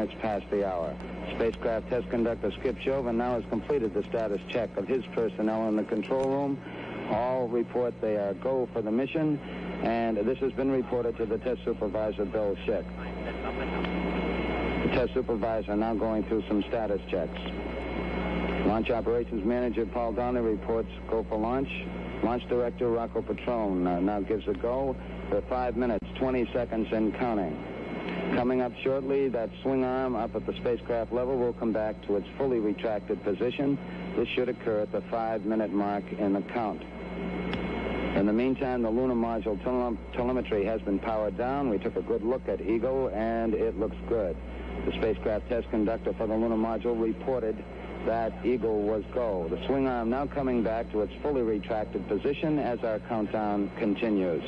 minutes past the hour. Spacecraft test conductor Skip Chauvin now has completed the status check of his personnel in the control room. All report they are go for the mission, and this has been reported to the test supervisor, Bill Schick. The test supervisor now going through some status checks. Launch operations manager Paul Donnelly reports go for launch. Launch director Rocco Petrone now gives a go for 5 minutes, 20 seconds and counting. Coming up shortly, that swing arm up at the spacecraft level will come back to its fully retracted position. This should occur at the 5-minute mark in the count. In the meantime, the lunar module telemetry has been powered down. We took a good look at Eagle, and it looks good. The spacecraft test conductor for the lunar module reported that Eagle was go. The swing arm now coming back to its fully retracted position as our countdown continues.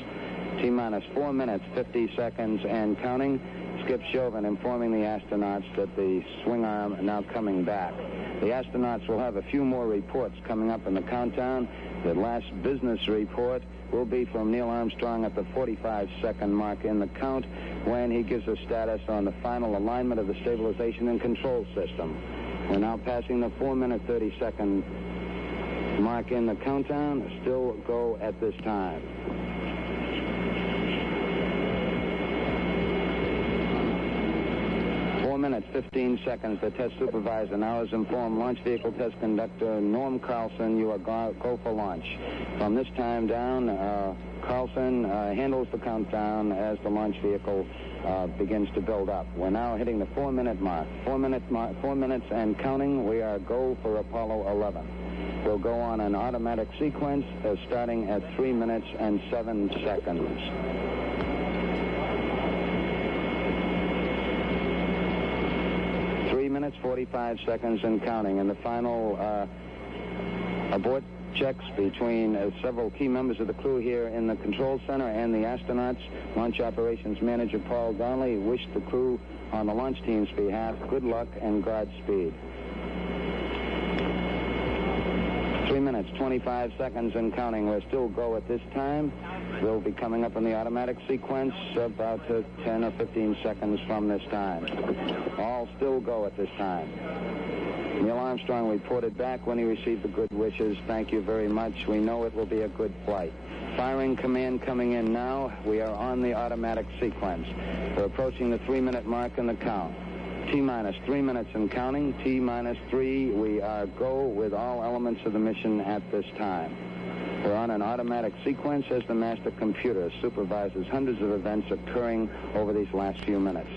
T-minus 4 minutes, 50 seconds and counting. Skip Chauvin informing the astronauts that the swing arm now coming back. The astronauts will have a few more reports coming up in the countdown. The last business report will be from Neil Armstrong at the 45-second mark in the count when he gives a status on the final alignment of the stabilization and control system. We're now passing the 4-minute, 30-second mark in the countdown. Still go at this time. 4 minutes, 15 seconds. The test supervisor now has informed launch vehicle test conductor Norm Carlson you are go for launch. From this time down, Carlson handles the countdown as the launch vehicle begins to build up. We're now hitting the 4-minute mark. 4 minutes and counting. We are go for Apollo 11. We'll go on an automatic sequence starting at 3 minutes and 7 seconds. 3 minutes, 45 seconds and counting. And the final abort checks between several key members of the crew here in the control center and the astronauts. Launch operations manager Paul Donnelly wished the crew on the launch team's behalf good luck and Godspeed. 3 minutes, 25 seconds and counting. We're still go at this time. We'll be coming up in the automatic sequence about 10 or 15 seconds from this time. All still go at this time. Neil Armstrong reported back when he received the good wishes. Thank you very much. We know it will be a good flight. Firing command coming in now. We are on the automatic sequence. We're approaching the 3-minute mark in the count. T-minus 3 minutes and counting. T-minus 3. We are go with all elements of the mission at this time. We're on an automatic sequence as the master computer supervises hundreds of events occurring over these last few minutes.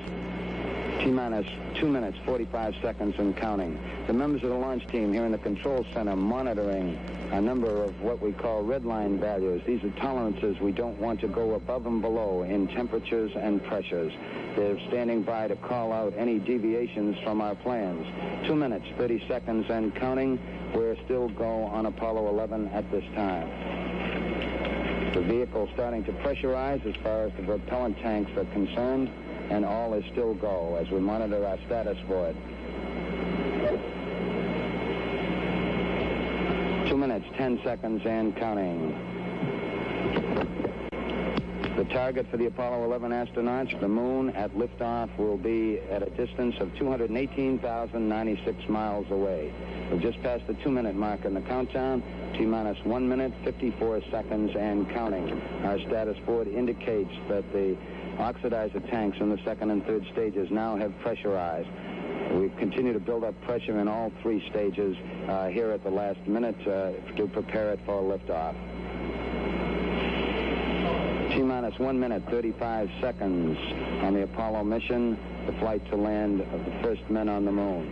T-minus 2 minutes, 45 seconds and counting. The members of the launch team here in the control center monitoring a number of what we call red line values. These are tolerances we don't want to go above and below in temperatures and pressures. They're standing by to call out any deviations from our plans. 2 minutes, 30 seconds and counting. We're still go on Apollo 11 at this time. The vehicle starting to pressurize as far as the propellant tanks are concerned, and all is still go as we monitor our status board. 2 minutes, 10 seconds and counting. The target for the Apollo 11 astronauts, the moon at liftoff, will be at a distance of 218,096 miles away. We've just passed the 2-minute mark in the countdown. T-minus 1 minute, 54 seconds and counting. Our status board indicates that the oxidizer tanks in the second and third stages now have pressurized. We continue to build up pressure in all 3 stages here at the last minute to prepare it for liftoff. T-minus 1 minute, 35 seconds on the Apollo mission, the flight to land of the first men on the moon.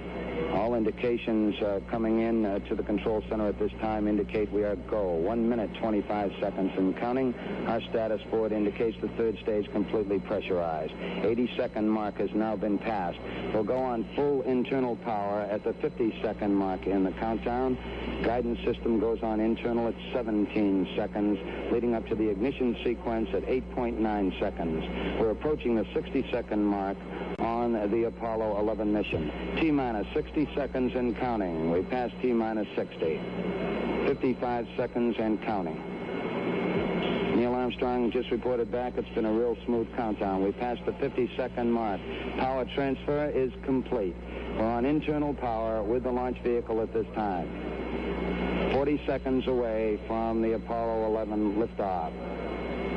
All indications coming in to the control center at this time indicate we are go. 1 minute, 25 seconds and counting. Our status board indicates the third stage completely pressurized. 80-second mark has now been passed. We'll go on full internal power at the 50-second mark in the countdown. Guidance system goes on internal at 17 seconds, leading up to the ignition sequence at 8.9 seconds. We're approaching the 60-second mark on the Apollo 11 mission. T-minus 60 seconds and counting. We passed T-minus 60. 55 seconds and counting. Neil Armstrong Armstrong just reported back. It's been a real smooth countdown. We passed the 50-second mark. Power transfer is complete. We're on internal power with the launch vehicle at this time. 40 seconds away from the Apollo 11 liftoff.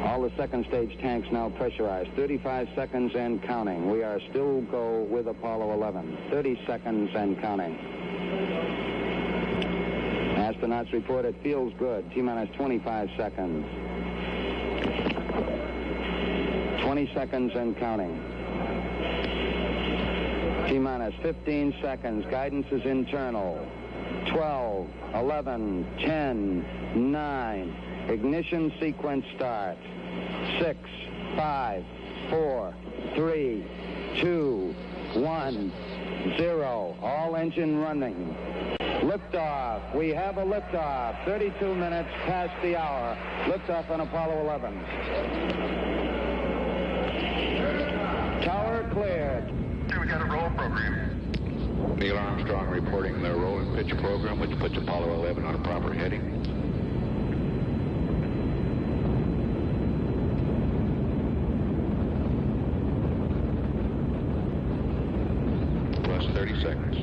All the second stage tanks now pressurized. 35 seconds and counting. We are still go with Apollo 11. 30 seconds and counting. Astronauts report it feels good. T-minus 25 seconds. 20 seconds and counting. T-minus 15 seconds. Guidance is internal. 12, 11, 10, 9. Ignition sequence start. 6, 5, 4, 3, 2, 1, 0. All engine running. Liftoff. We have a liftoff. 32 minutes past the hour. Liftoff on Apollo 11. Tower cleared. Okay, we got a roll program. Neil Armstrong reporting the roll and pitch program, which puts Apollo 11 on a proper heading. Plus 30 seconds.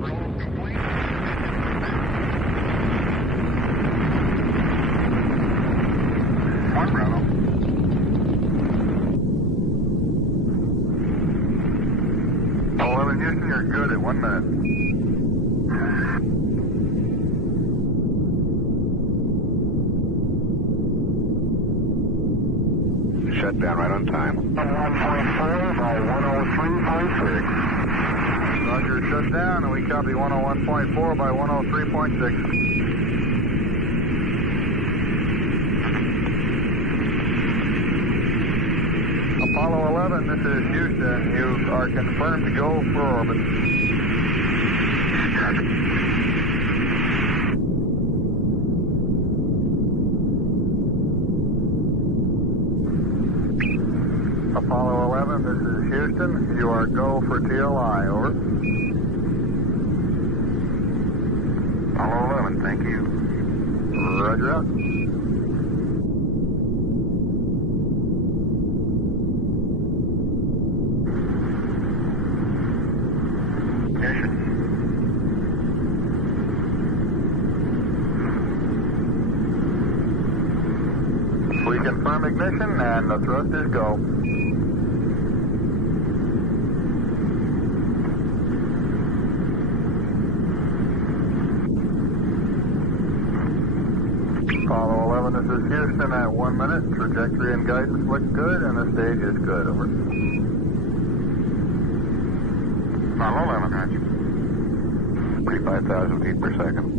Roll complete. One Bravo. Houston, you're good at 1 minute. Shut down right on time. 1.4 by 103.6. Roger, shut down, and we copy 101.4 by 103.6. Apollo 11, this is Houston. You are confirmed to go for orbit. Apollo 11, this is Houston. You are go for TLI, over. Apollo 11, thank you. Roger out. We confirm ignition and the thrusters go. Apollo 11, this is Houston at 1 minute. Trajectory and guidance look good and the stage is good, over. Apollo 11, roger. 35,000 feet per second.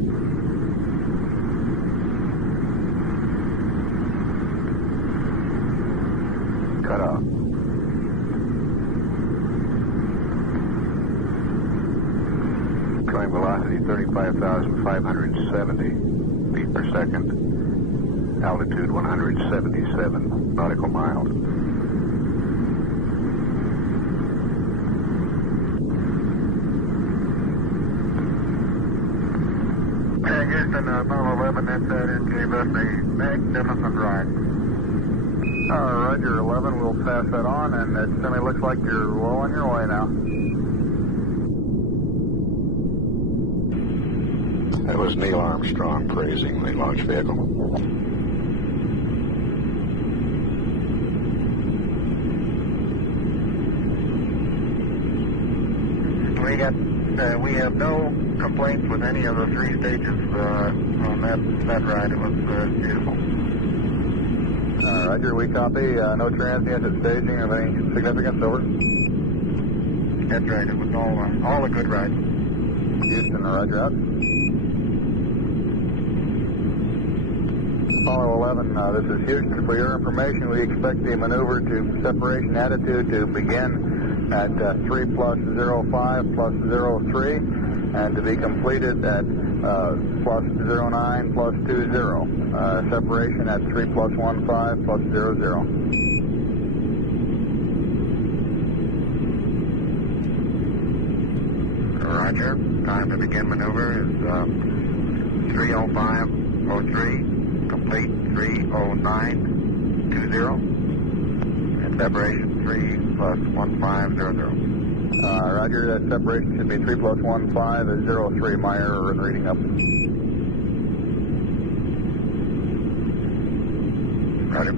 Cut off. Going velocity 35,570 feet per second. Altitude 177 nautical miles. Houston, Apollo 11, that in gave us a magnificent ride. Roger, 11, we'll pass that on, and it certainly looks like you're well on your way now. That was Neil Armstrong praising the launch vehicle. We have no complaints with any of the three stages on that ride. It was beautiful. Roger, we copy. No transients at staging of any significance, over. That's right. It was all a good ride. Houston, roger out. Apollo 11, this is Houston. For your information, we expect the maneuver to separation attitude to begin at 3 plus 05 plus 03 and to be completed at plus 09 plus 20. Separation at 3 plus 15 plus 00. Roger. Time to begin maneuver is 3:05:03. complete 30920. And separation 3 plus 1500. Roger, that separation should be 3 plus 1503. My error in reading up. Roger.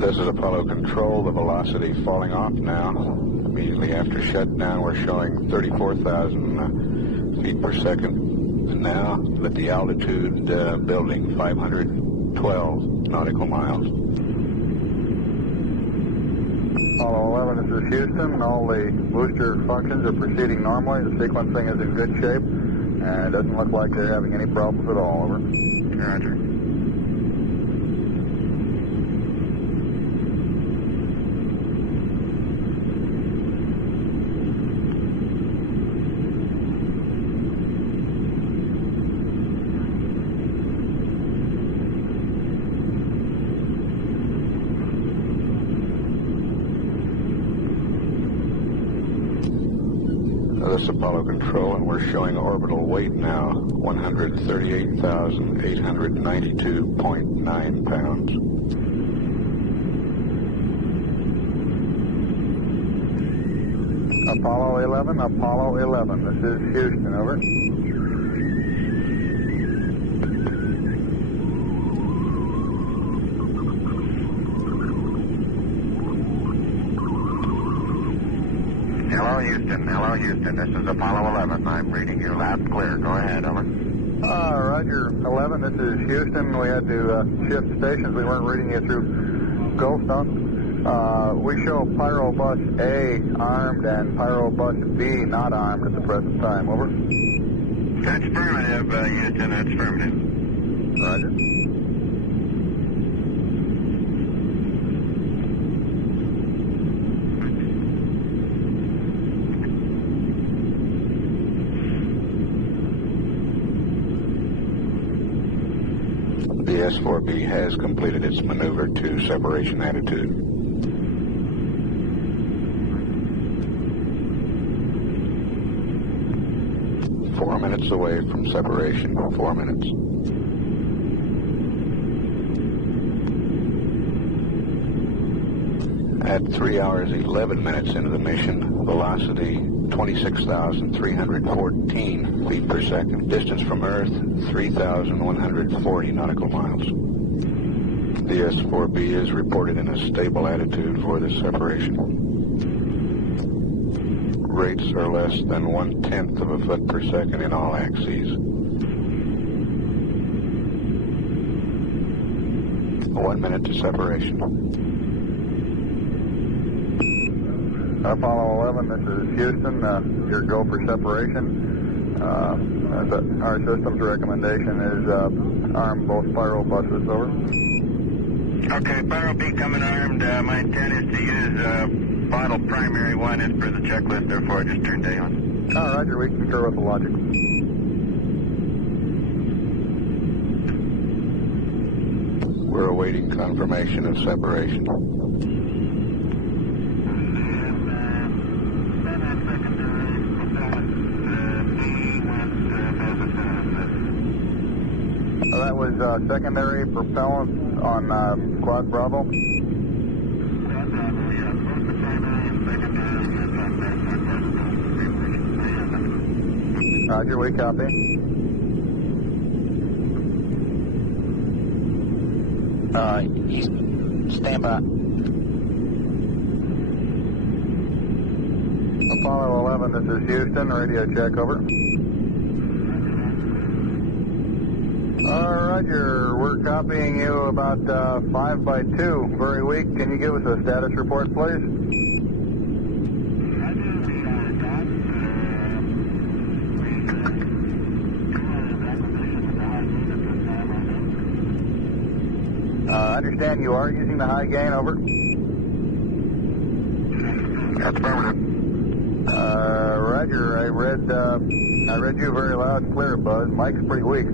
This is Apollo Control. The velocity falling off now. Immediately after shutdown, we're showing 34,000 feet per second. And now at the altitude building, 512 nautical miles. Apollo 11, this is Houston. All the booster functions are proceeding normally. The sequencing is in good shape, and it doesn't look like they're having any problems at all. Over. Roger. This is Apollo Control, and we're showing orbital weight now, 138,892.9 pounds. Apollo 11, this is Houston, over. Hello, Houston, this is Apollo 11. I'm reading you loud and clear. Go ahead, over. Roger, 11, this is Houston. We had to shift stations. We weren't reading you through Goldstone. We show Pyro Bus A armed and Pyro Bus B not armed at the present time, over. That's affirmative, Houston, that's affirmative. Roger. The S-4B has completed its maneuver to separation attitude. Four minutes away from separation. 4 minutes. At 3 hours 11 minutes into the mission, velocity 26,314 feet per second. Distance from Earth, 3,140 nautical miles. The S-4B is reported in a stable attitude for this separation. Rates are less than 1/10 of a foot per second in all axes. 1 minute to separation. Apollo 11, this is Houston. Your go for separation. Our system's recommendation is arm both Pyro buses, over. Okay, Pyro B coming armed. My intent is to use bottle primary one as per the checklist, therefore I just turned A on. Roger, we concur with the logic. We're awaiting confirmation of separation. That was secondary propellant on Quad Bravo. Roger, we copy. East, stand by. Apollo 11, this is Houston. Radio check, over. Roger, we're copying you about 5 by 2. Very weak. Can you give us a status report, please? I understand you are using the high gain, over. That's affirmative. Roger, I read you very loud and clear, Buzz. Mike's pretty weak.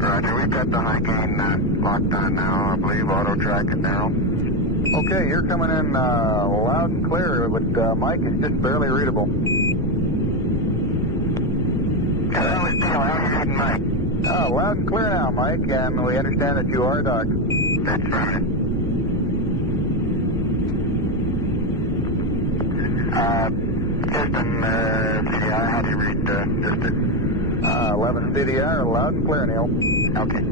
Roger, we've got the high gain locked on now, I believe, auto track it now. Okay, you're coming in loud and clear, but Mike is just barely readable. Hello, it's Neil. How are you reading, Mike? Loud and clear now, Mike, and we understand that you are docked. That's right. System CDI, how do you read system? 11 CDI, loud and clear, Neil. Okay.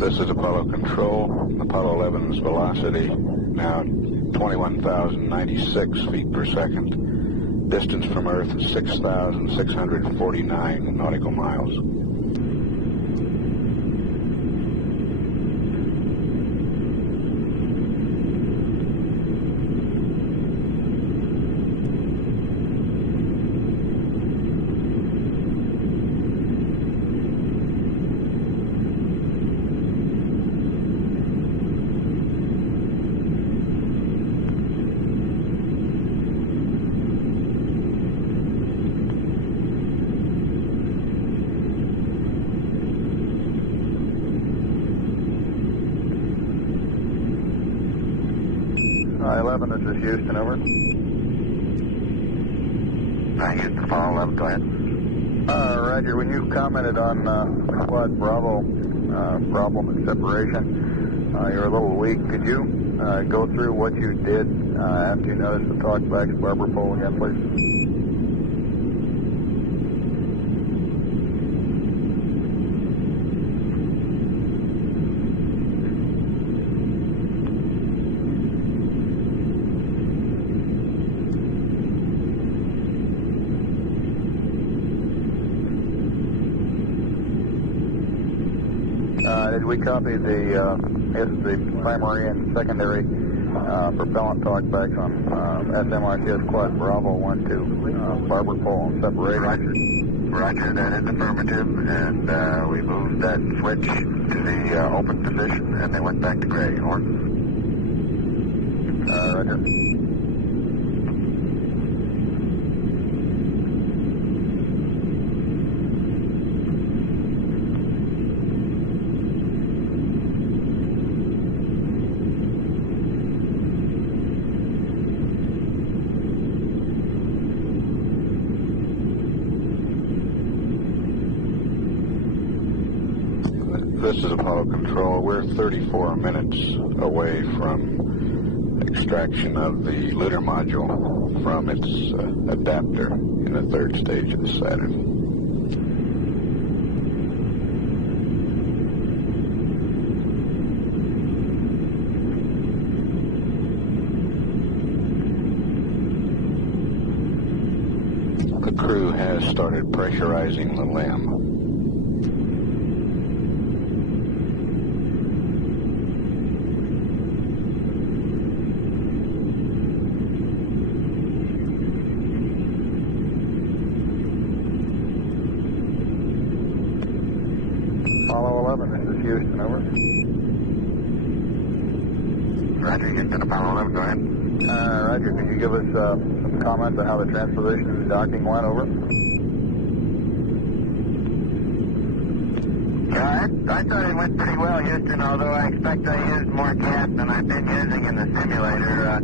This is Apollo Control. Apollo 11's velocity now 21,096 feet per second. Distance from Earth is 6,649 nautical miles. This is Houston, over. Houston, Apollo 11, go ahead. Roger, when you commented on the quad Bravo problem and separation, you're a little weak. Could you go through what you did after you noticed the talkback's barber pole again, please? Did we copy the primary and secondary propellant talkbacks on SMRCS Quad Bravo 1-2 barber pole and separation? Roger, that is affirmative, and we moved that switch to the open position, and they went back to gray. Over. Roger. This is Apollo Control. We're 34 minutes away from extraction of the lunar module from its adapter in the third stage of the Saturn. The crew has started pressurizing the LEM. Apollo 11, this is Houston, over. Roger, Houston, Apollo 11, go ahead. Roger, could you give us some comments on how the transposition and docking went, over? I thought it went pretty well, Houston, although I expect I used more gas than I've been using in the simulator.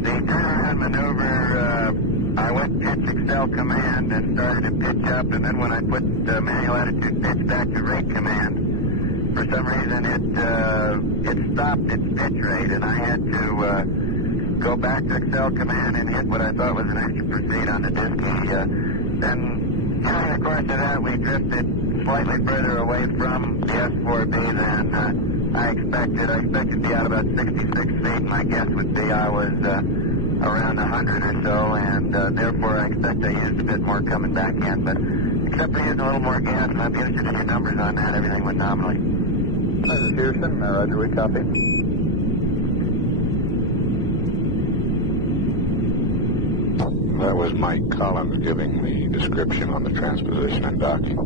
The turnaround maneuver, I went pitch Excel command and started to pitch up, and then when I put manual attitude pitch back to rate command, for some reason it stopped its pitch rate, and I had to go back to Excel command and hit what I thought was an extra proceed on the disk key. Then during the course of that, we drifted slightly further away from the S4B than I expected. I expected to be out about 66 feet. My guess would be I was around 100 or so, and therefore I expect I used a bit more coming back in. But except for using a little more gas, and I'd be interested in your numbers on that. Everything went nominally. This is Houston. Roger, we copy. That was Mike Collins giving the description on the transposition and docking.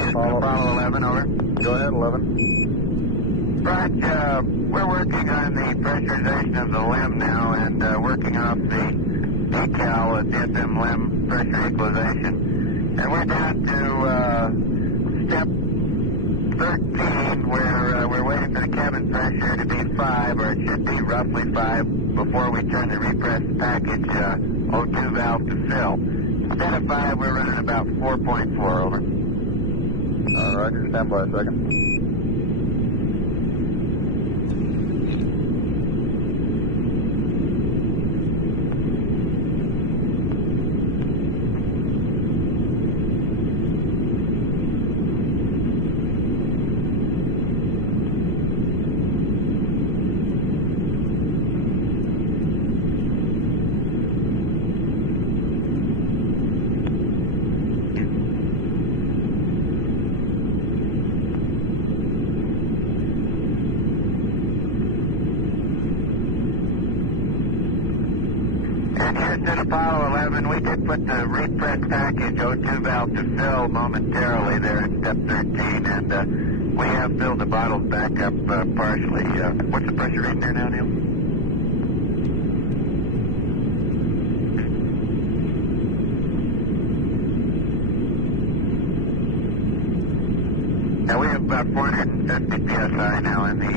Apollo 11, over. Go ahead, 11. Roger, we're working on the pressurization of the limb now and working off the decal at DFM limb pressure equalization. And we're down to step 13 where we're waiting for the cabin pressure to be 5, or it should be roughly 5, before we turn the repress package O2 valve to fill. Instead of 5, we're running about 4.4, over. Roger, stand by a second. Houston, Apollo 11, we did put the repress package O2 valve to fill momentarily there in step 13, and we have filled the bottles back up partially. What's the pressure reading there now, Neil? Now we have about 450 psi now in the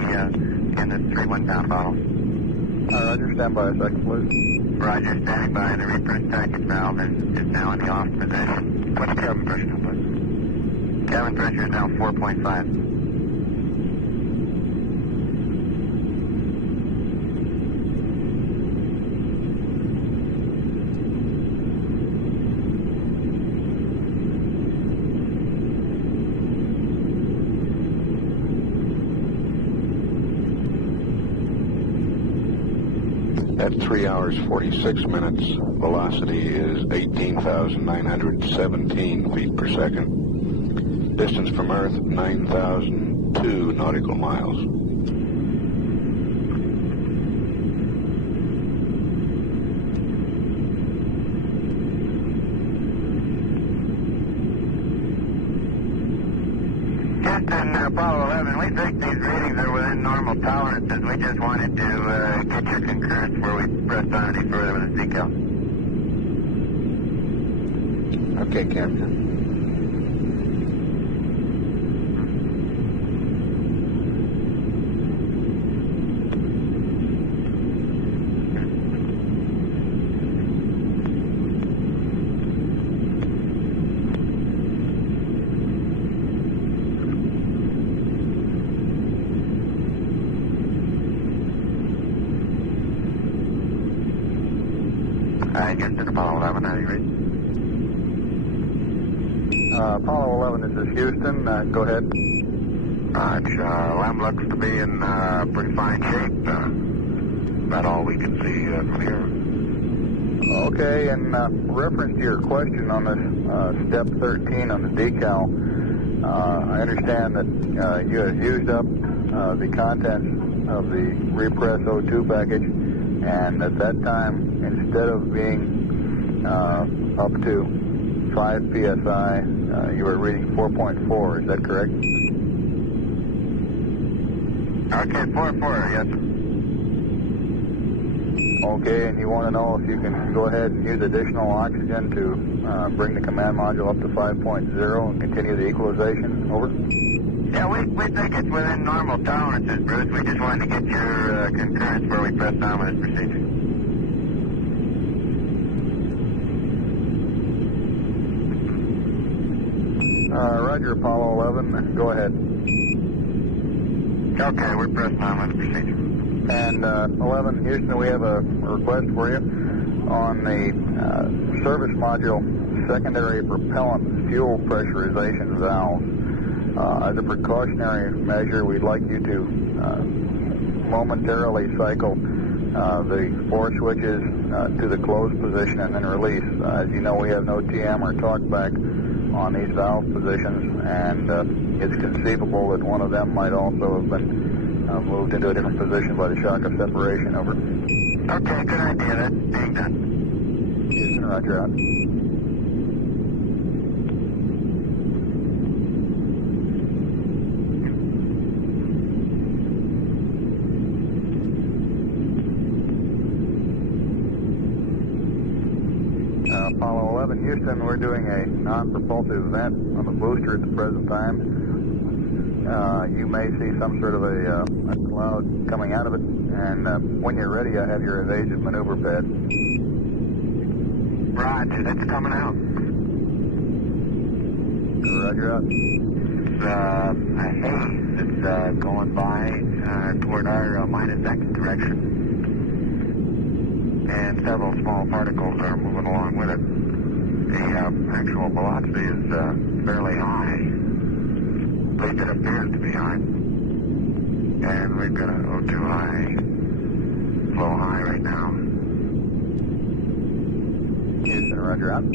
3 1-pound bottle. Roger, stand by a second, please. Roger, standing by. The repress package valve is now in the off position. What's the cabin pressure now, please? Cabin pressure is now 4.5. At 3 hours 46 minutes, velocity is 18,917 feet per second. Distance from Earth, 9,002 nautical miles. Houston, Apollo 11, we think these readings are within normal tolerances. We just wanted to get your concurrence before we pressed on any further with the decal. Okay, Captain. Houston, Apollo 11, are you ready? Apollo 11, this is Houston. Go ahead. Lamb looks to be in pretty fine shape. About all we can see from here. Okay, in reference to your question on this step 13 on the decal, I understand that you have used up the contents of the repress O2 package, and at that time, instead of being up to 5 psi, you were reading 4.4. Is that correct? Okay, 4.4, yes. Okay, and you want to know if you can go ahead and use additional oxygen to bring the command module up to 5.0 and continue the equalization? Over. Yeah, we think it's within normal tolerances, Bruce. We just wanted to get your concurrence before we pressed on with this procedure. Roger, Apollo 11. Go ahead. Okay, we're pressing on with the procedure. And 11, Houston, we have a request for you on the service module secondary propellant fuel pressurization valve. As a precautionary measure, we'd like you to momentarily cycle the 4 switches to the closed position and then release. As you know, we have no TM or talkback on these valve positions, and it's conceivable that one of them might also have been moved into a different position by the shock of separation. Over. Okay, good idea. That's being done. Houston, roger out. Apollo 11, Houston, we're doing a non-propulsive vent on the booster at the present time. You may see some sort of a cloud coming out of it, and when you're ready, I have your evasive maneuver pad. Roger, that's coming out. Roger out. It's a haze that's going by toward our minus X direction. And several small particles are moving along with it. The actual velocity is fairly high. At least it appears to be high. And we've got an O2 high, low high right now. Houston, roger out.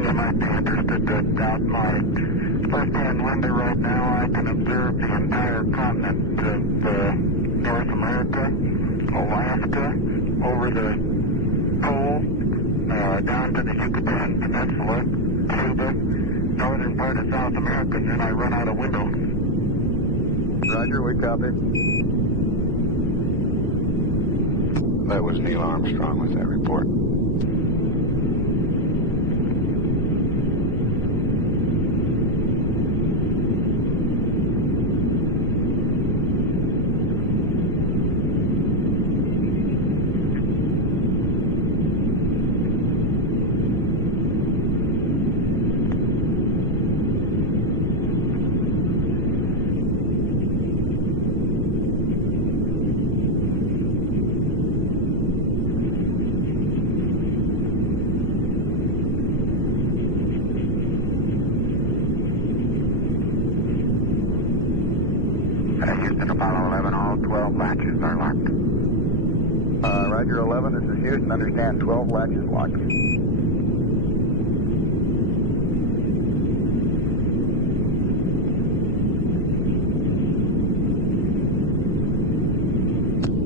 You might be interested out my left-hand window right now. I can observe the entire continent of North America, Alaska, over the pole, down to the Yucatan Peninsula, Cuba, northern part of South America, and then I run out a window. Roger, we copy. That was Neil Armstrong with that report. Houston, Apollo 11, all 12 latches are locked. Roger 11, this is Houston, understand 12 latches locked.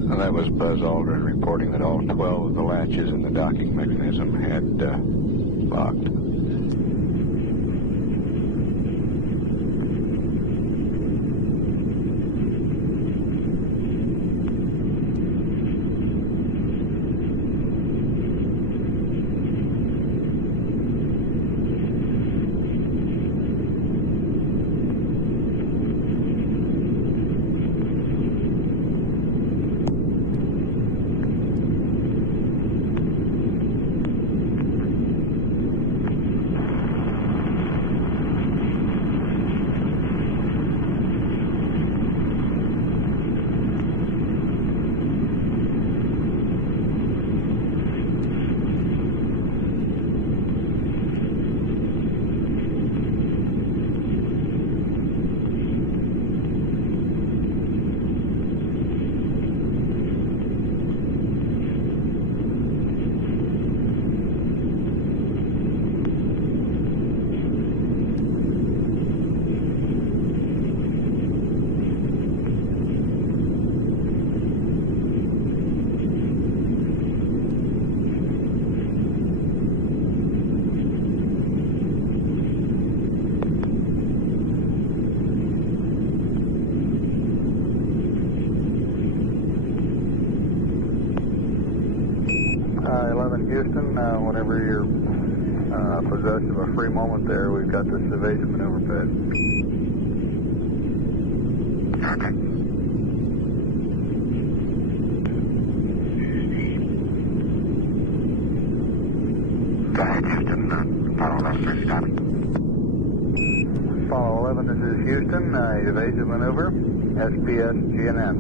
Well, that was Buzz Aldrin reporting that all 12 of the latches in the docking mechanism had locked. Houston, whenever you're possessed of a free moment there, we've got this evasive maneuver pad. Okay. First copy. Apollo 11, this is Houston. Evasive maneuver. SPS GNN.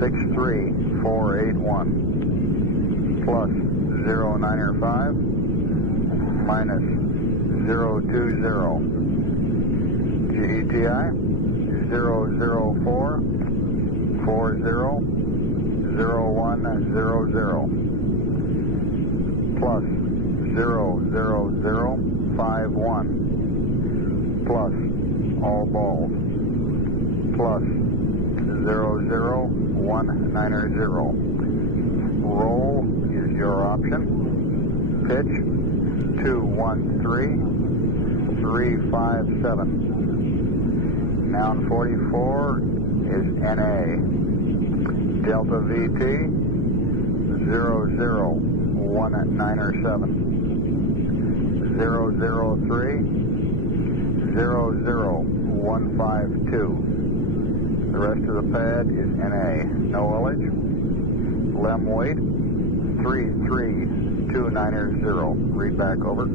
63481. Plus 095. Minus 020. GETI 004 40 0100. Plus 00051. Plus all balls. Plus 00190. Roll is your option. Pitch 213-357. Noun 44 is NA. Delta VT 00197. 003 00152. The rest of the pad is NA. No ullage. Lem weight 33290. Read back over.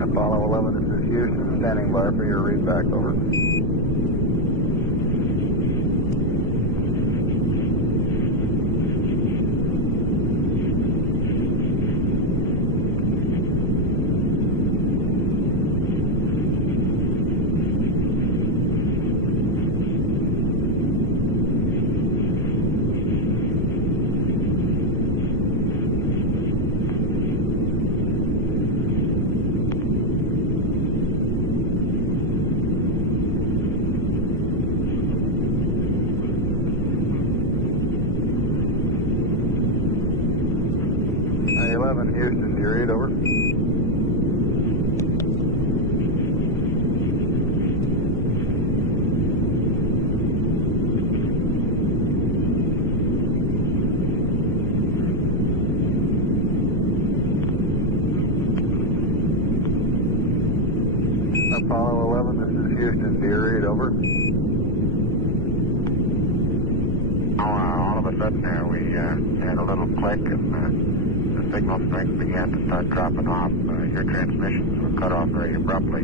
Apollo 11, this is Houston, standing by for your read back, over. Houston, do you read, over? Apollo 11, this is Houston, do you read, over? All of a sudden there we had a little click and the signal strength began to start dropping off. Your transmissions were cut off very abruptly.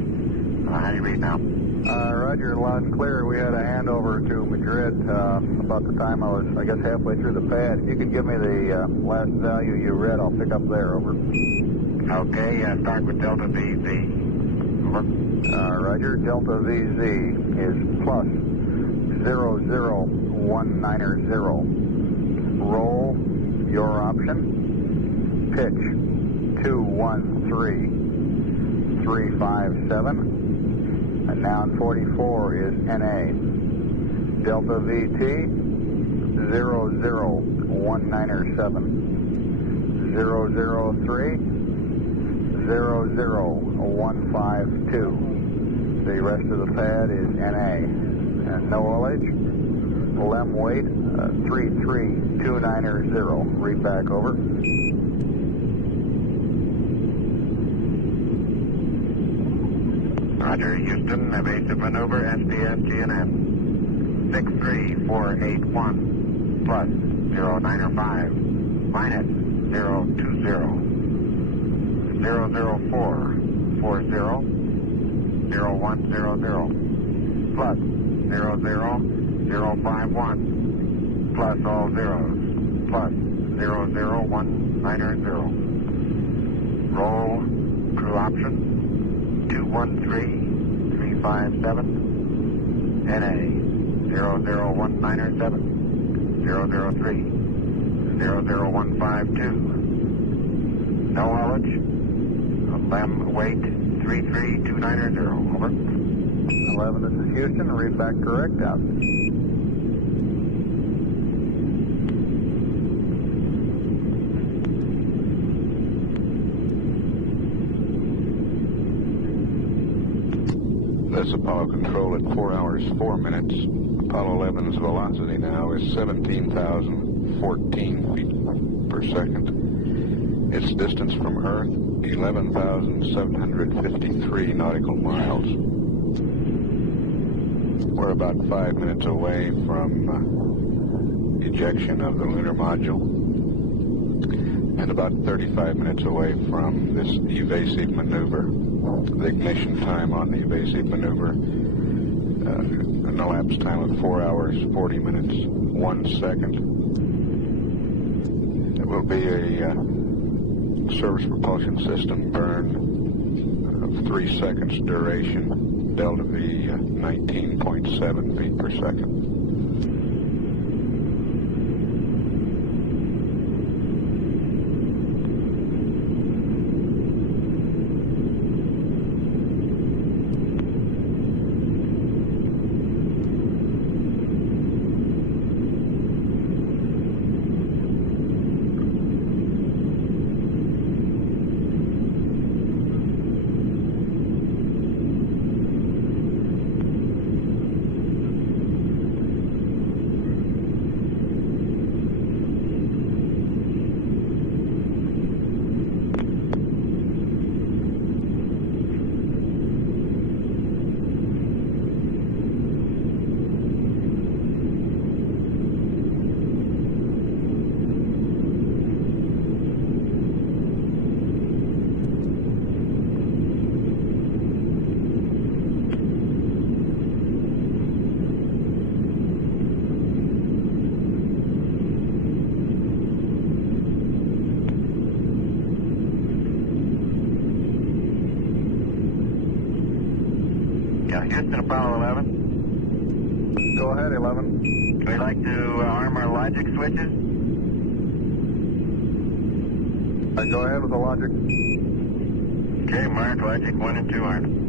How do you read now? Roger, loud and clear. We had a handover to Madrid about the time I was, I guess, halfway through the pad. If you could give me the last value you read, I'll pick up there, over. Okay, start with Delta VZ. Over. Roger, Delta VZ is plus 00190. Roll, your option. Pitch 213-357. And noun 44 is NA. Delta VT 00197. 003 00152. The rest of the pad is NA. And no ullage. Lem weight 33290. Read back, over. Roger, Houston, evasive maneuver, SPS GNN. 63481 plus 095 minus 020 004 40 0100 plus 00051 plus all zeros plus 00190. Roll, crew option 213-357 NA 00197 003 00152. No ullage. Weight 33290, over. 11, this is Houston. Read back correct, out. This Apollo control at 4 hours 4 minutes. Apollo 11's velocity now is 17,014 feet per second. Its distance from Earth, 11,753 nautical miles. We're about 5 minutes away from ejection of the lunar module, and about 35 minutes away from this evasive maneuver. The ignition time on the evasive maneuver, an elapsed time of 4 hours, 40 minutes, 1 second. It will be a surface propulsion system burn of 3 seconds duration, delta V 19.7 feet per second. Houston, Apollo 11. Go ahead, 11. We'd like to arm our logic switches. Go ahead with the logic. Okay, mark logic 1 and 2 armed.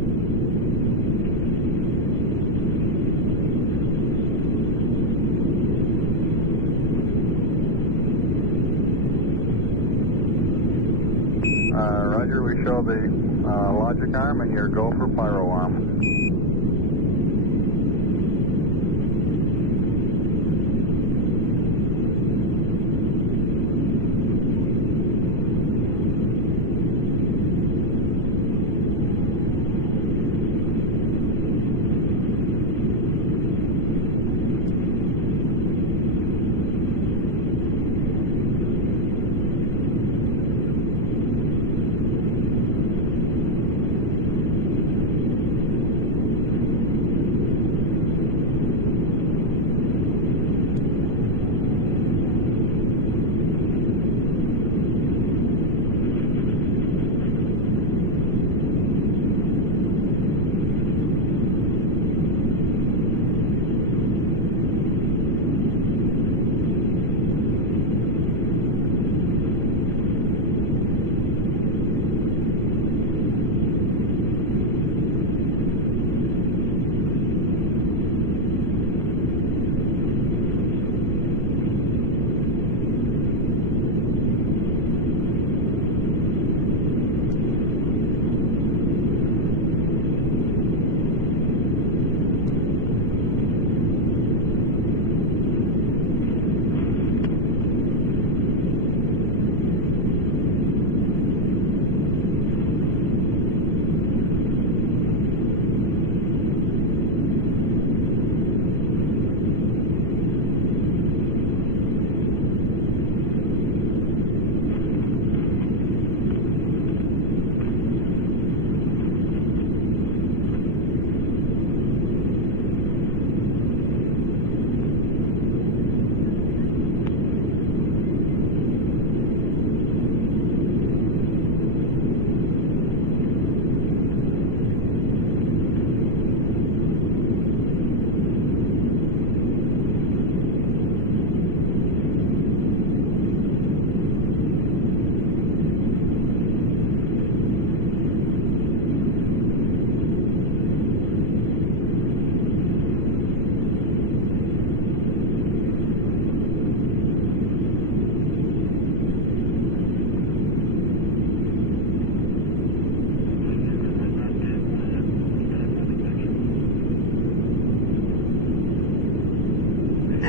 Roger, we show the logic arm and your go for pyro arm.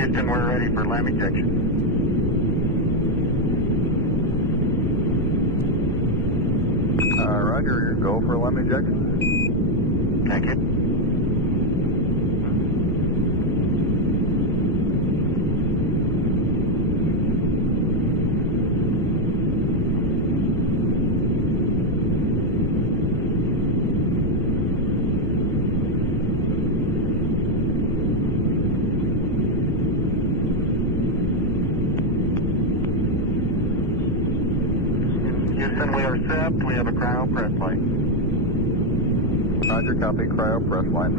Houston, we're ready for LAM ejection. Roger, go for LAM ejection. Thank you. Houston, we are set. We have a cryo press light. Roger, copy, cryo press light.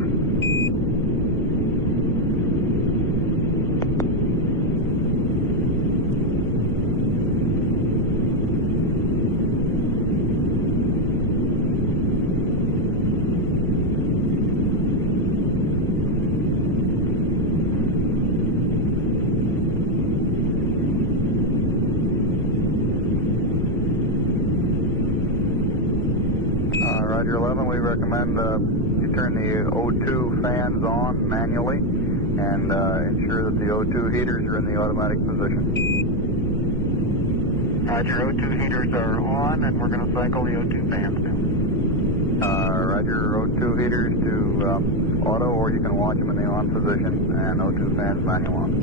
Roger 11, we recommend you turn the O2 fans on manually and ensure that the O2 heaters are in the automatic position. Roger, O2 heaters are on, and we're going to cycle the O2 fans now. Roger, O2 heaters to auto, or you can watch them in the on position, and O2 fans manual on.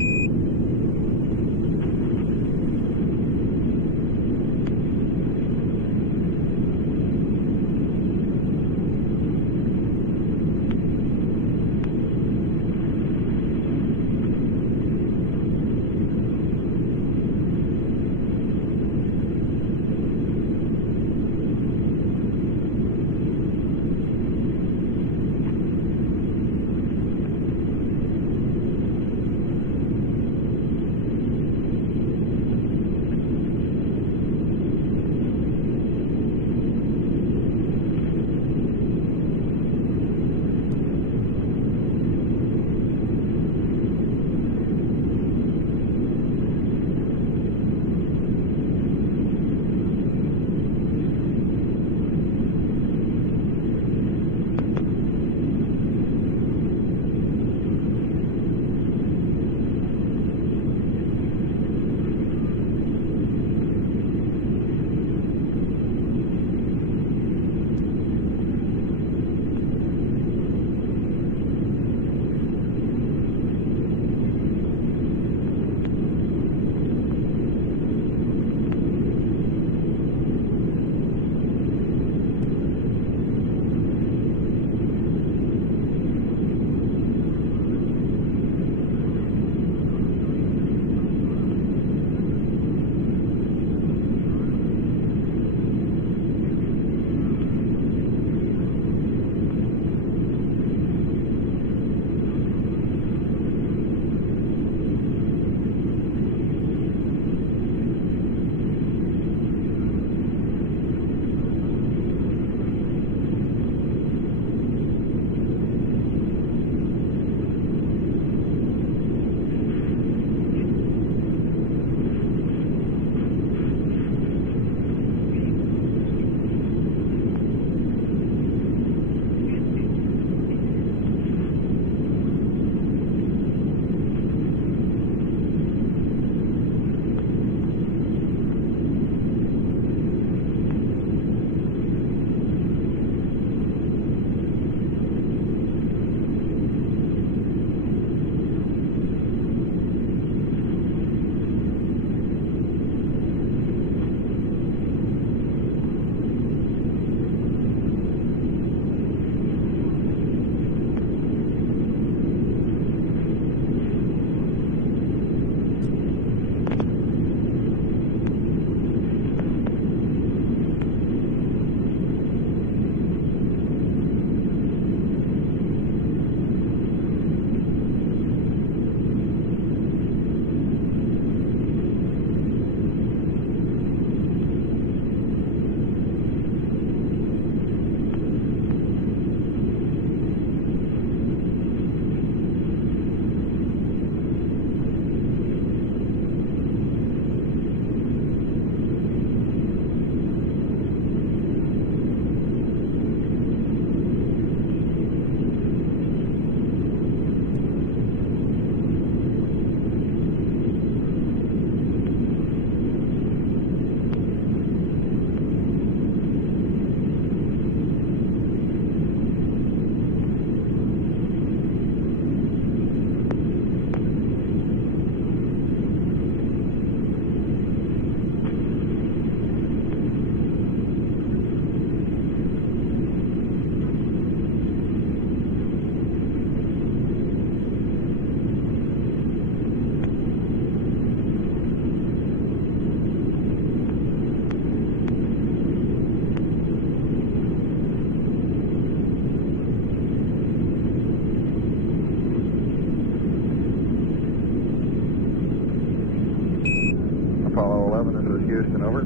this is Houston, over.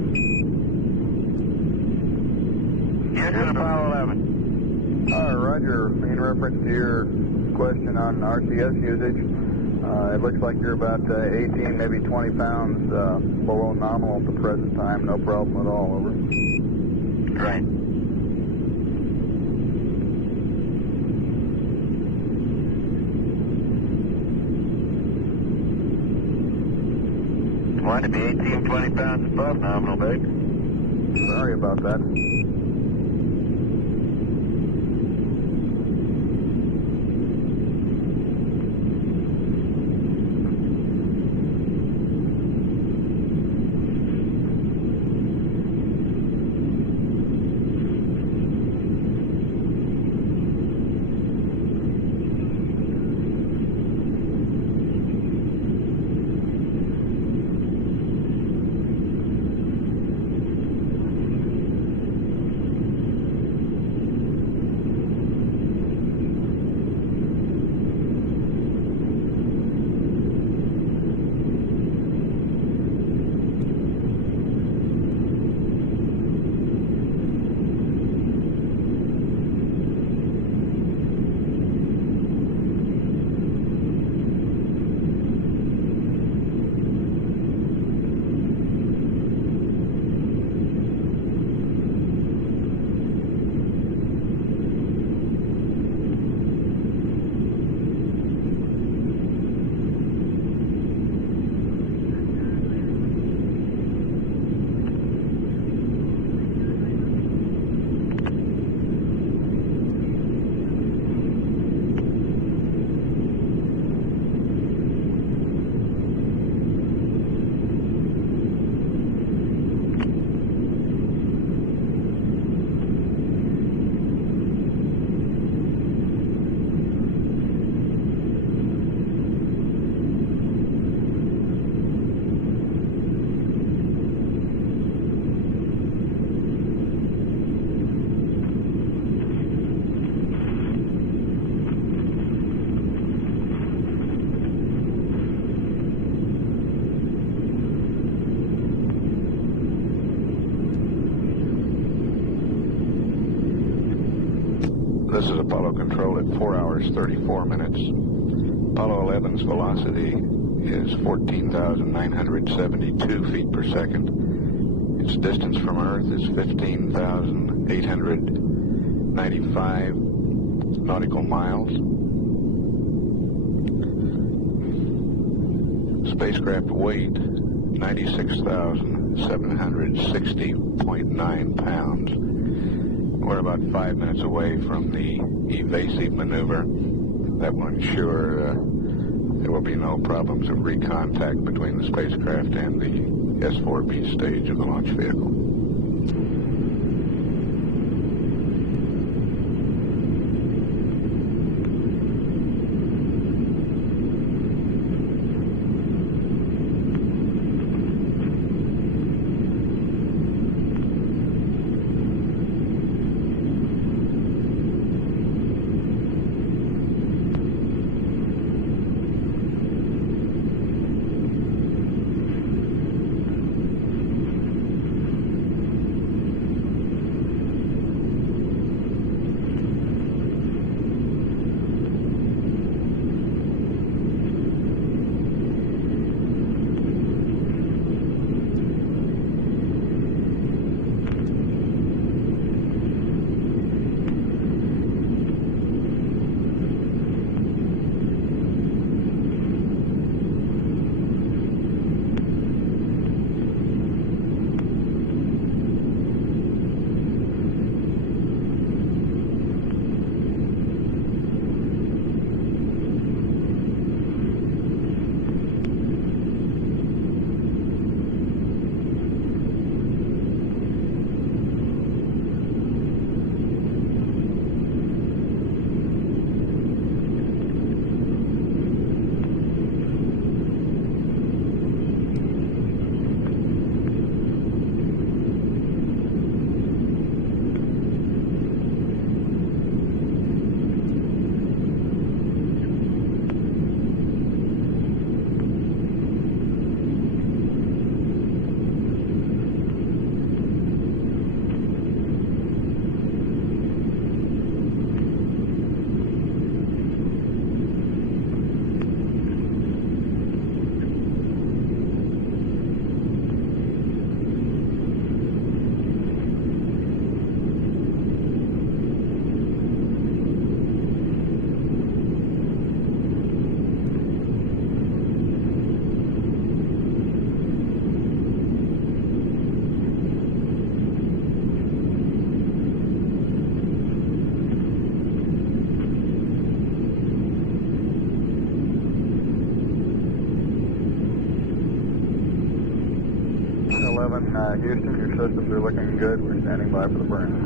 Houston, Apollo 11. Roger. In reference to your question on RCS usage, it looks like you're about 18, maybe 20 pounds below nominal at the present time. No problem at all, over. Right. Want to be 18, 20 pounds above nominal, babe. Sorry about that. This is Apollo Control at 4 hours, 34 minutes. Apollo 11's velocity is 14,972 feet per second. Its distance from Earth is 15,895 nautical miles. Spacecraft weight, 96,760.9 pounds. We're about 5 minutes away from the evasive maneuver that will ensure there will be no problems of recontact between the spacecraft and the S-4B stage of the launch vehicle. 11, Houston, your systems are looking good. We're standing by for the burn.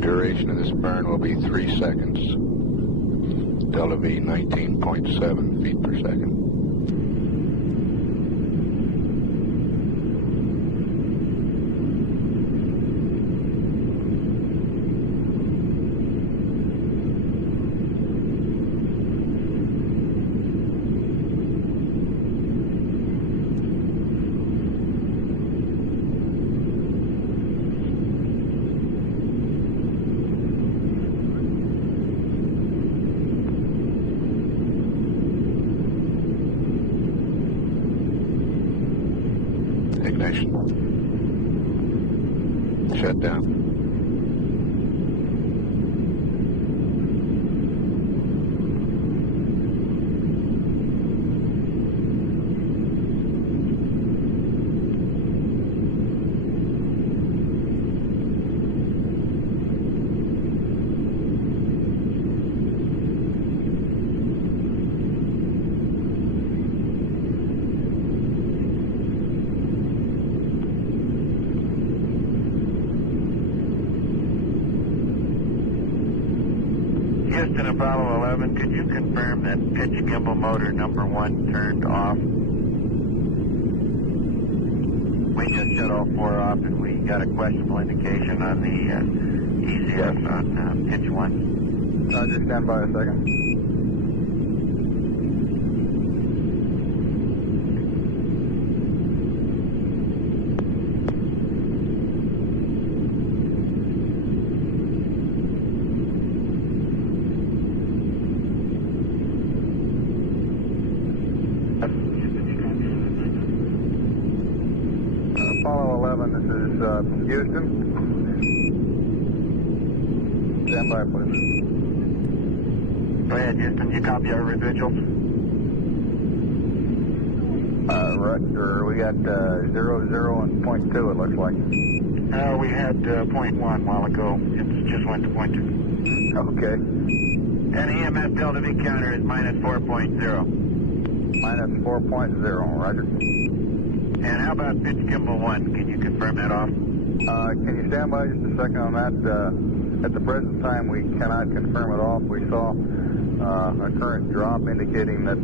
Duration of this burn will be 3 seconds. Delta V 19.7 feet per second. Ignition. Shut down. Houston, Apollo 11, could you confirm that pitch gimbal motor number 1 turned off? We just shut all 4 off and we got a questionable indication on the ECS on pitch 1. Just stand by a second. Apollo 11, this is Houston. Stand by, please. Go ahead, Houston. You copy our residuals? Roger. We got 00 and .2, it looks like. We had .1 a while ago. It just went to .2. Okay. And EMS Delta V counter is minus 4.0. Minus 4.0, roger. And how about pitch gimbal 1? Can you confirm that off? Can you stand by just a second on that? At the present time, we cannot confirm it off. We saw a current drop indicating that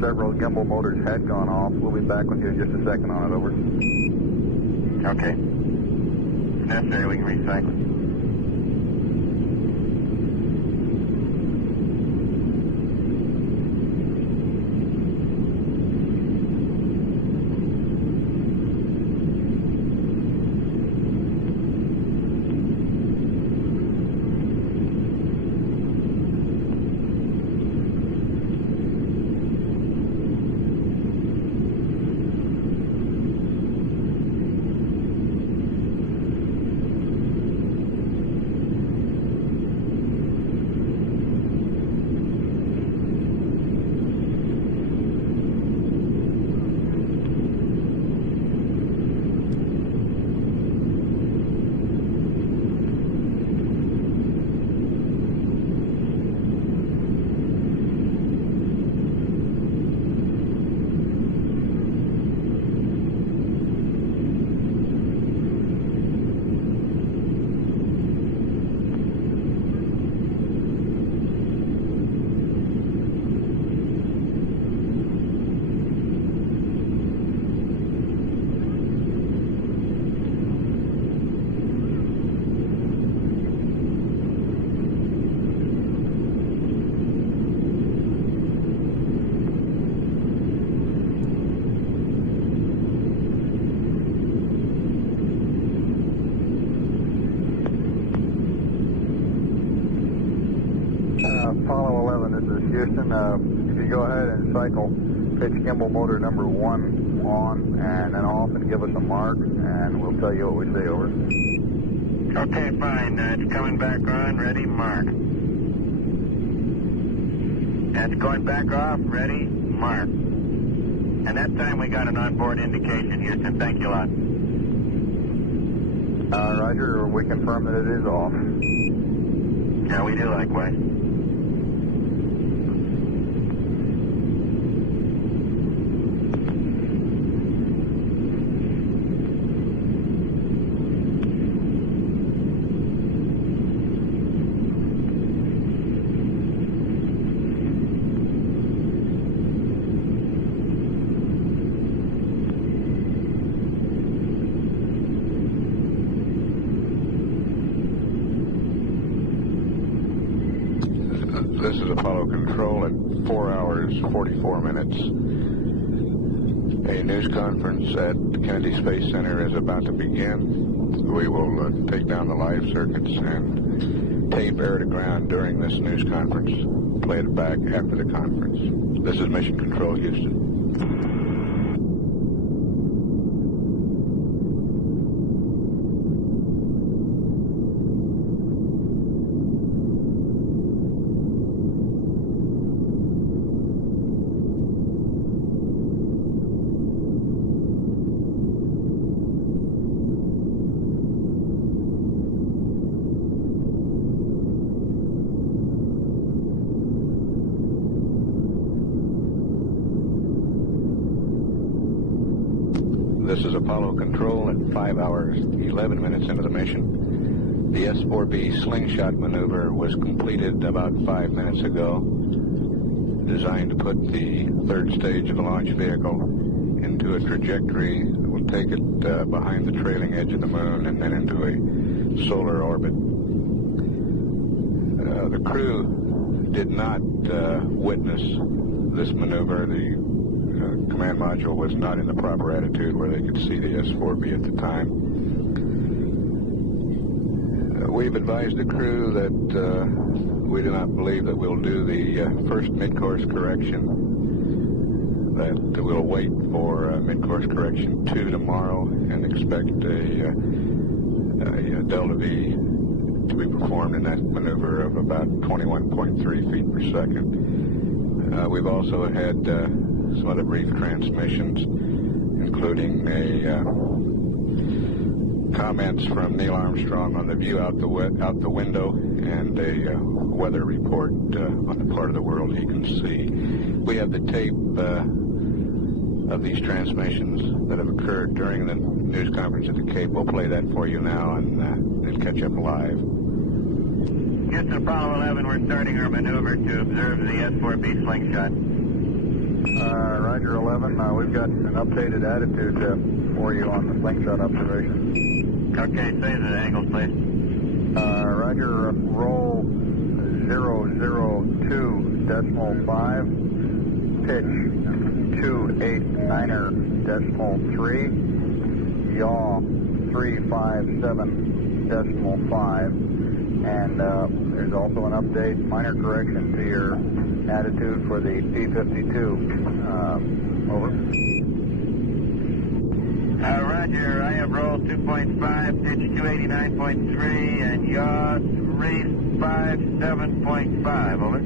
several gimbal motors had gone off. We'll be back with you in just a second on it, over. Okay. If necessary, we can recycle it. Houston. If you go ahead and cycle pitch gimbal motor number 1 on and then off and give us a mark, and we'll tell you what we say, over. Okay, fine. It's coming back on. Ready, mark. That's going back off. Ready, mark. And that time we got an onboard indication, Houston. Thank you a lot. Roger, we confirm that it is off. Yeah, we do likewise. This is Apollo Control at 4 hours, 44 minutes. A news conference at Kennedy Space Center is about to begin. We will take down the live circuits and tape air to ground during this news conference. Play it back after the conference. This is Mission Control, Houston. This is Apollo Control at 5 hours, 11 minutes into the mission. The S-4B slingshot maneuver was completed about 5 minutes ago, designed to put the third stage of the launch vehicle into a trajectory that will take it behind the trailing edge of the moon and then into a solar orbit. The crew did not witness this maneuver. The command module was not in the proper attitude where they could see the S-4B at the time. We've advised the crew that we do not believe that we'll do the first mid-course correction, that we'll wait for mid-course correction 2 tomorrow and expect a delta V to be performed in that maneuver of about 21.3 feet per second. We've also had some other brief transmissions, including comments from Neil Armstrong on the view out the window and a weather report on the part of the world he can see. We have the tape of these transmissions that have occurred during the news conference at the Cape. We'll play that for you now and then catch up live. Houston, Apollo 11, we're starting our maneuver to observe the S-4B slingshot. Roger, 11. We've got an updated attitude for you on the slingshot observation. Okay, say the angles, please. Roger, roll 002.5, pitch 289.3, yaw 357.5, and there's also an update, minor correction to your attitude for the P-52. Over. Roger, I have rolled 2.5, pitch 289.3, and yaw 357.5. Over.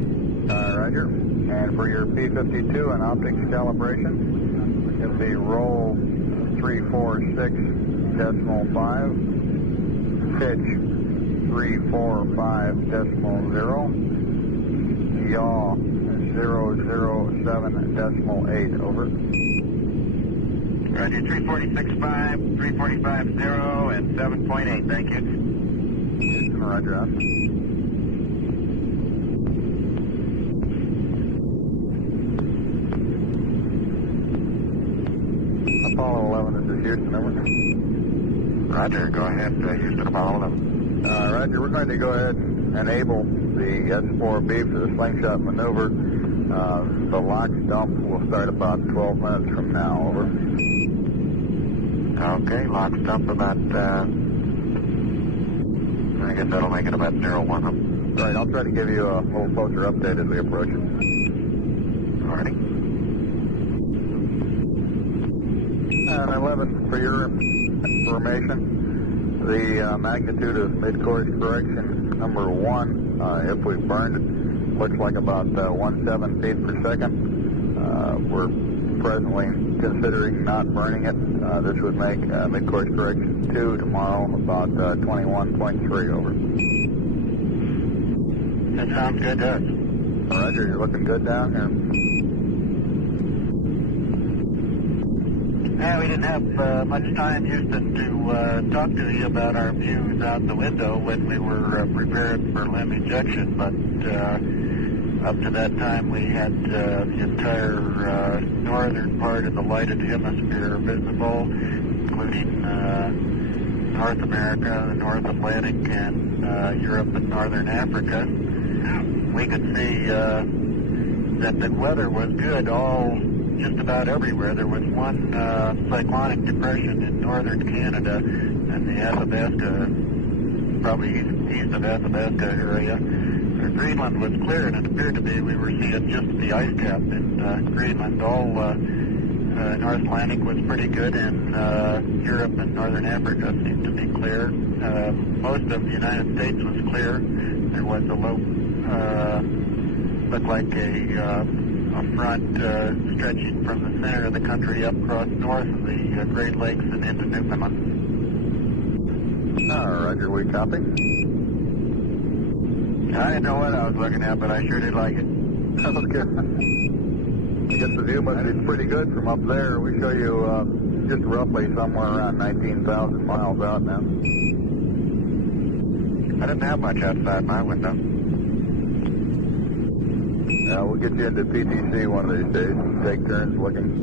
Roger. And for your P-52 and optics calibration, it'll be roll 346.5, pitch 345.0, yaw 007.8. Over. Roger, 346.5, 345.0, and 7.8. Thank you. Houston, roger out. Apollo 11, this is Houston, over. Roger, go ahead, Houston, Apollo 11. Roger, we're going to go ahead and enable the S-4B for the slingshot maneuver. The lock dump will start about 12 minutes from now, over. Okay, lock dump about, I guess that'll make it about 01. Right, I'll try to give you a little closer update as we approach it. Marty. And 11, for your information, the magnitude of mid-course correction number 1, if we burned it, looks like about 17 feet per second. We're presently considering not burning it. This would make mid-course correction 2 tomorrow about 21.3 over. That sounds good to us. Roger, you're looking good down here. Yeah, we didn't have much time, Houston, to talk to you about our views out the window when we were prepared for limb ejection, but up to that time we had the entire northern part of the lighted hemisphere visible, including North America, the North Atlantic, and Europe and Northern Africa. We could see that the weather was good just about everywhere. There was one cyclonic depression in northern Canada and the Athabasca, probably east of Athabasca area. Greenland was clear, and it appeared to be we were seeing just the ice cap in Greenland. All North Atlantic was pretty good, and Europe and Northern Africa seemed to be clear. Most of the United States was clear. There was a low, looked like a front stretching from the center of the country up across north of the Great Lakes and into Newfoundland. Roger, we copy. I didn't know what I was looking at, but I sure did like it. Okay. I guess the view must be pretty good from up there. We show you just roughly somewhere around 19,000 miles out now. I didn't have much outside my window. Yeah, we'll get you into PTC one of these days. Take turns looking.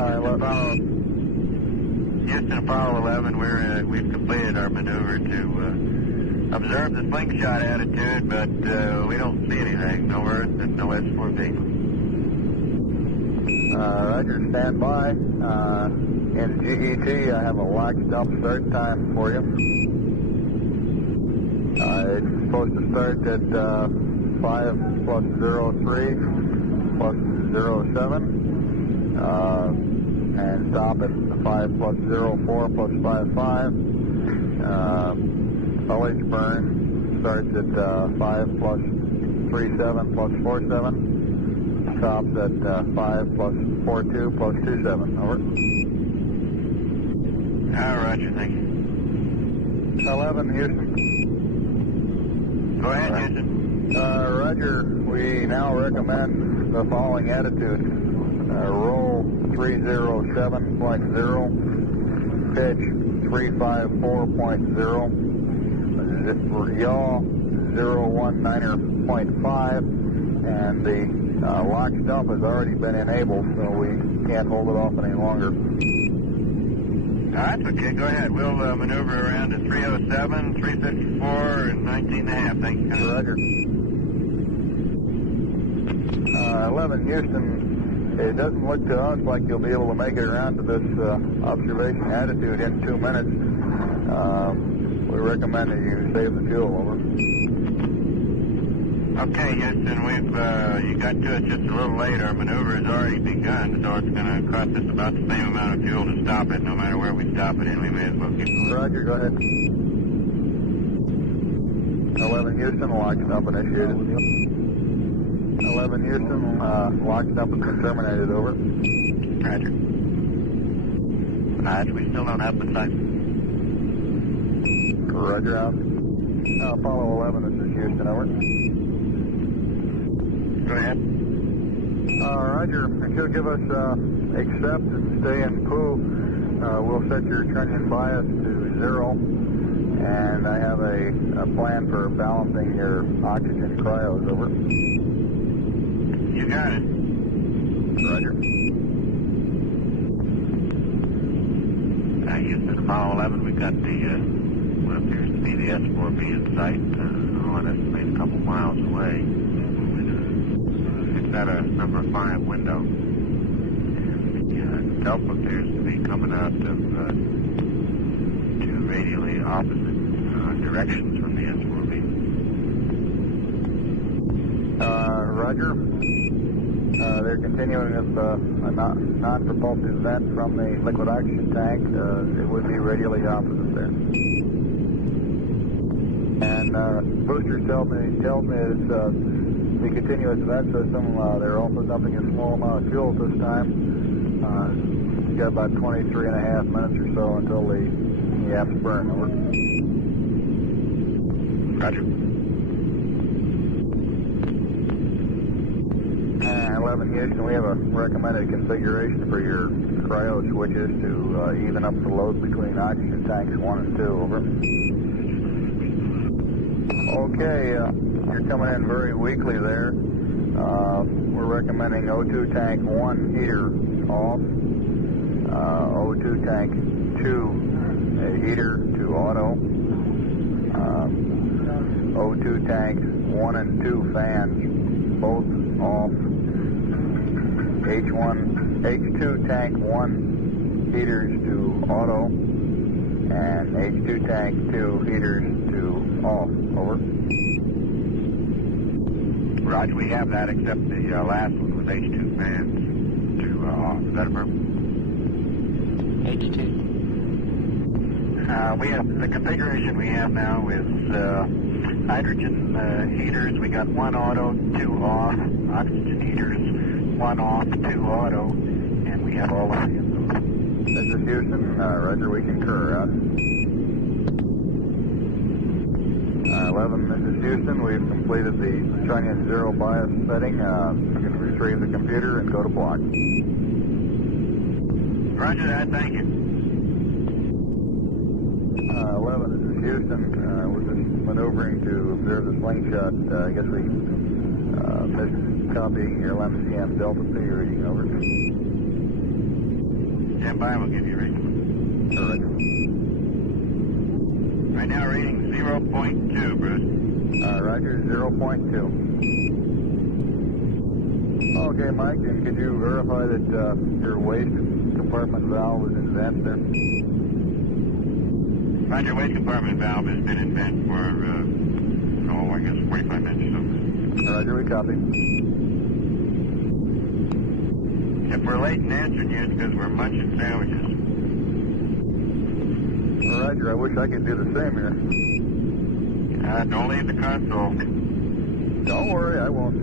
All right, Houston, Apollo 11, we've completed our maneuver to observe the slingshot attitude, but we don't see anything. No Earth and no S4B. Roger, stand by. In GET, I have a locked up start time for you. It's supposed to start at 5 plus 03 plus 07. And stop at 5 plus 04 plus 55. Ullage burn starts at 5 plus 37 plus 47. Stops at 5 plus 42 plus 27. Over. Roger, thank you. 11, Houston. Go ahead, Houston. Roger, we now recommend the following attitude. Roll 307.0, pitch 354.0, yaw 019.5, and the lock stump has already been enabled, so we can't hold it off any longer. That's okay, go ahead. We'll maneuver around to 307, 354, and 19.5. Thank you. Roger. 11, Houston. It doesn't look to us like you'll be able to make it around to this observation attitude in 2 minutes. We recommend that you save the fuel. Over. Okay, Houston, you got to us just a little late. Our maneuver has already begun, so it's going to cost us about the same amount of fuel to stop it. No matter where we stop it in, we may as well keep going. Roger, go ahead. 11, Houston, lock stump initiated. 11, Houston, lock stump has been terminated. Over. Roger. Roger, we still don't have the time. Roger, out. Apollo 11, this is Houston. Over. Go ahead. Roger, if you'll give us accept and stay in poo, we'll set your trunnion bias to 0, and I have a plan for balancing your oxygen cryos. Over. You got it. Roger. Houston, Apollo 11, we've got the what appears to be the S4B in sight, on estimated a couple miles away. It's at a number 5 window. The Delta appears to be coming out of 2 radially opposite directions from the S4B. Roger. They're continuing with a non-propulsive vent from the liquid oxygen tank. It would be radially opposite there. And boosters tells me it's the continuous vent system. They're also dumping a small amount of fuel at this time. We've got about 23 and a half minutes or so until the apps burn. Over. Roger. 11 Houston, we have a recommended configuration for your cryo switches to even up the load between oxygen tanks 1 and 2. Over. Okay, you're coming in very weakly there. We're recommending O2 tank 1 heater off, O2 tank 2 heater to auto, O2 tank 1 and 2 fans both off, H2 tank 1 heaters to auto, and H2 tank 2 heaters to off. Over. Roger, we have that, except the last one was H2 fans to off. Is that affirmed? H2. We have the configuration we have now is hydrogen heaters. We got 1 auto, 2 off. Oxygen heaters, 1 off, 2 auto, and we have all the fans off. This is Houston. Roger, we concur. 11, this is Houston. We've completed the Chinese zero bias setting. You can retrieve the computer and go to block. Roger that, thank you. 11, this is Houston. We're just maneuvering to observe the slingshot. I guess we missed copying your LMCM Delta P reading. Over. Stand by, we'll give you a reading. All right. Right now, reading 0.2, Bruce. Roger, 0.2. Okay, Mike, and could you verify that your waste compartment valve is in vent there? Roger, waste compartment valve has been in vent for, I guess 45 minutes or so. Roger, we copy. If we're late in answering you, it's because we're munching sandwiches. Roger, I wish I could do the same here. Don't leave the console. Don't worry, I won't.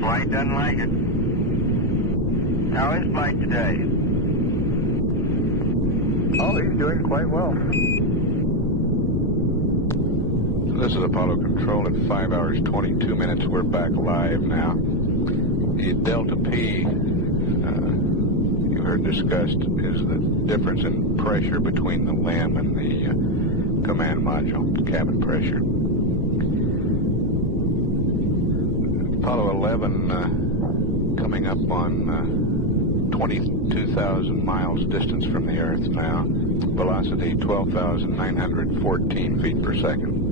Flight doesn't like it. How is flight today? Oh, he's doing quite well. This is Apollo Control at 5 hours 22 minutes. We're back live now. The Delta P you heard discussed is the difference in pressure between the LEM and the command module, cabin pressure. Apollo 11 coming up on 22,000 miles distance from the Earth now. Velocity 12,914 feet per second.